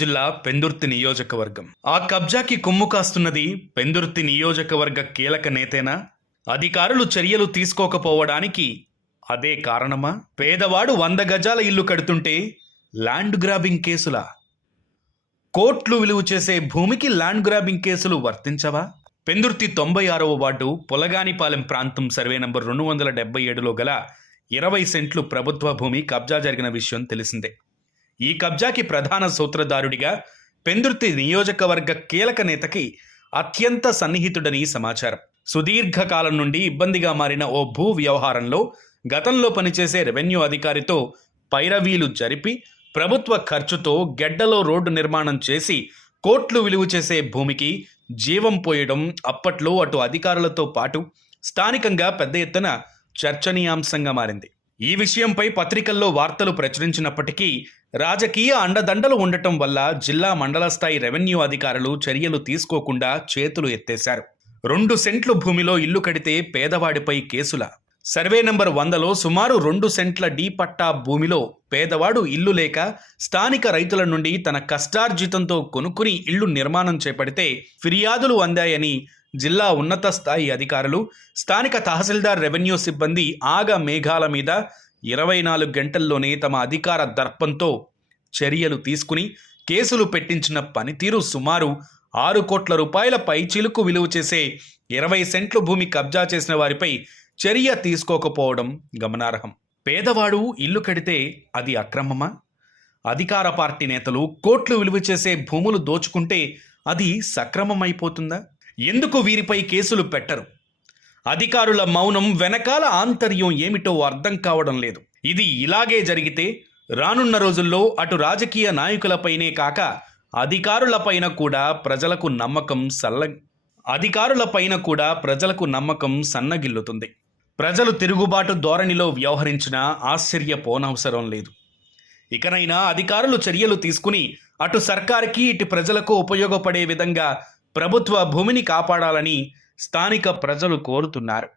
జిల్లా పెందుర్తి నియోజకవర్గం. ఆ కబ్జాకి కొమ్ము కాస్తున్నది పెందుర్తి నియోజకవర్గ కీలక నేతేనా? అధికారులు చర్యలు తీసుకోకపోవడానికి అదే కారణమా? పేదవాడు 100 గజాల ఇల్లు కడుతుంటే ల్యాండ్ గ్రాబింగ్ కేసులా? కోట్లు విలువ చేసే భూమికి ల్యాండ్ గ్రాబింగ్ కేసులు వర్తించవా? పెందుర్తి 96వ వార్డు పొలగానిపాలెం ప్రాంతం సర్వే నంబర్ 277లో గల 20 సెంట్లు ప్రభుత్వ భూమి కబ్జా జరిగిన విషయం తెలిసిందే. ఈ కబ్జాకి ప్రధాన సూత్రధారుడిగా పెందుర్తి నియోజకవర్గ కీలక నేతకి అత్యంత సన్నిహితుడని సమాచారం. సుదీర్ఘకాలం నుండి ఇబ్బందిగా మారిన ఓ భూ వ్యవహారంలో గతంలో పనిచేసే రెవెన్యూ అధికారితో పైరవీలు జరిపి ప్రభుత్వ ఖర్చుతో గెడ్డలో రోడ్డు నిర్మాణం చేసి కోట్లు విలువ చేసే భూమికి జీవం పోయడం అప్పట్లో అటు అధికారులతో పాటు స్థానికంగా పెద్ద ఎత్తున చర్చనీయాంశంగా మారింది. ఈ విషయంపై పత్రికల్లో వార్తలు ప్రచురించినప్పటికీ రాజకీయ అండదండలు ఉండటం వల్ల జిల్లా మండల స్థాయి రెవెన్యూ అధికారులు చర్యలు తీసుకోకుండా చేతులు ఎత్తేశారు. 2 సెంట్లు భూమిలో ఇల్లు కడితే పేదవాడిపై కేసుల. సర్వే నంబర్ 100లో సుమారు 2 సెంట్ల డీ పట్టా భూమిలో పేదవాడు ఇల్లు లేక స్థానిక రైతుల నుండి తన కష్టార్జితంతో కొనుక్కుని ఇల్లు నిర్మాణం చేపడితే ఫిర్యాదులు అందాయని జిల్లా ఉన్నత స్థాయి అధికారులు, స్థానిక తహసీల్దార్ రెవెన్యూ సిబ్బంది ఆగ మేఘాల మీద 24 గంటల్లోనే తమ అధికార దర్పంతో చర్యలు తీసుకుని కేసులు పెట్టించిన పనితీరు సుమారు 6 కోట్ల రూపాయల పైచిలుకు విలువ చేసే 20 సెంట్లు భూమి కబ్జా చేసిన వారిపై చర్య తీసుకోకపోవడం గమనార్హం. పేదవాడు ఇల్లు కడితే అది అక్రమమా? అధికార పార్టీ నేతలు కోట్లు విలువ చేసే భూములు దోచుకుంటే అది సక్రమమైపోతుందా? ఎందుకు వీరిపై కేసులు పెట్టరు? అధికారుల మౌనం వెనకాల ఆంతర్యం ఏమిటో అర్థం కావడం లేదు. ఇది ఇలాగే జరిగితే రానున్న రోజుల్లో అటు రాజకీయ నాయకులపైనే కాక అధికారులపైన కూడా ప్రజలకు నమ్మకం సన్నగిల్లుతుంది. ప్రజలు తిరుగుబాటు ధోరణిలో వ్యవహరించినా ఆశ్చర్యపోనవసరం లేదు. ఇకనైనా అధికారులు చర్యలు తీసుకుని అటు సర్కారుకి ఇటు ప్రజలకు ఉపయోగపడే విధంగా ప్రభుత్వ భూమిని కాపాడాలని స్థానిక ప్రజలు కోరుతున్నారు.